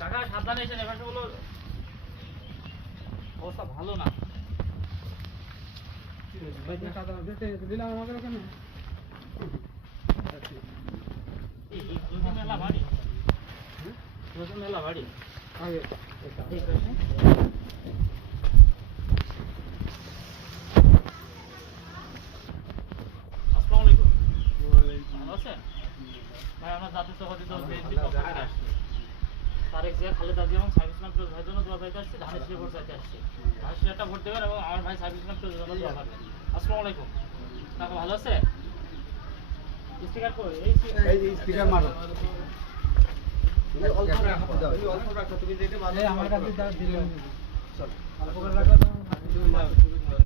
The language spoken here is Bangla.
টাকা সাবধানে এসে নেবেন, সেগুলো অবস্থা ভালো না। দিলাম আমাদের ওখানে মেলা বাড়ি, মেলা বাড়ি আগে ঠিক আছে। আসসালামু আলাইকুম, ভালো আছেন ভাই? আমরা জাতীয় সভাপতি দল বিএনপির পক্ষ থেকে আসছি। তারেক জিয়া, খালেদা জিয়া এবং সাইফুল ইসলাম ফিরোজ ভাইয়ের জন্য দোয়া চাইতে আসছি। ধানের শীষে ভোট চাইতে আসছি। ধানের শীষে একটা ভোট দেবেন এবং আমার ভাই সাইফুল ইসলাম ফিরোজের জন্য দোয়া করবেন। আসসালামু আলাইকুম কাকা, ভালো আছে? স্পিকার কই? এই স্পিকার মারো অল্প রাখো তুমি যেটা মারো আমার কাছে দিলেন চল অল্প করে রাখো।